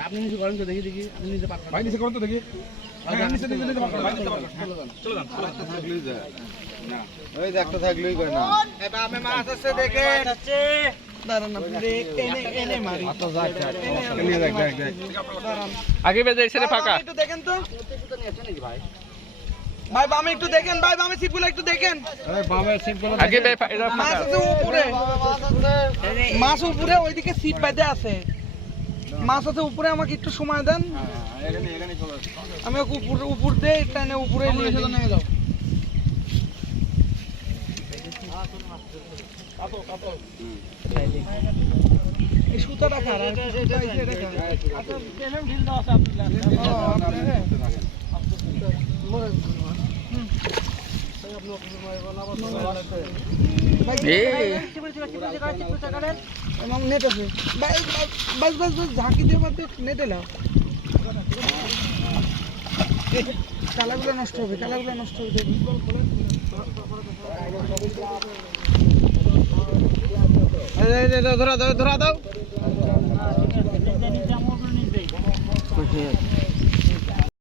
আপনি নিচে করেন তো দেখি দেখি আপনি নিচে পারবেন ভাই নিচে করুন তো দেখি হ্যাঁ নিচে নিচে নিচে পারবেন, ভাই নিচে পারবেন। ওই যে একটা থাকলেই কয় না নিয়ে দেখ দেখ দেখ আগে বেজে এসে ফাঁকা একটু দেখেন তো ভাই বামে একটু দেখেন ভাই বামে সিটগুলো একটু দেখেন আগে মাছ উপরে মাছ উপরে ওইদিকে সিট বেঁধে আছে মাছ আছে উপরে আমাকে একটু সময় দেন। আমি ওকে উপর উপর দিয়ে টানে উপরে নিয়ে যাই। এই সুতাটা? আচ্ছা, আছে আপনার হ্যাঁ। আমার নেট আছে। বাস বাস বাস ঝাঁকি দিয়ে বাদ নেট এলাও কালারগুলো নষ্ট হবে কালারগুলো নষ্ট হবে ধরা দাও ধরা দাও।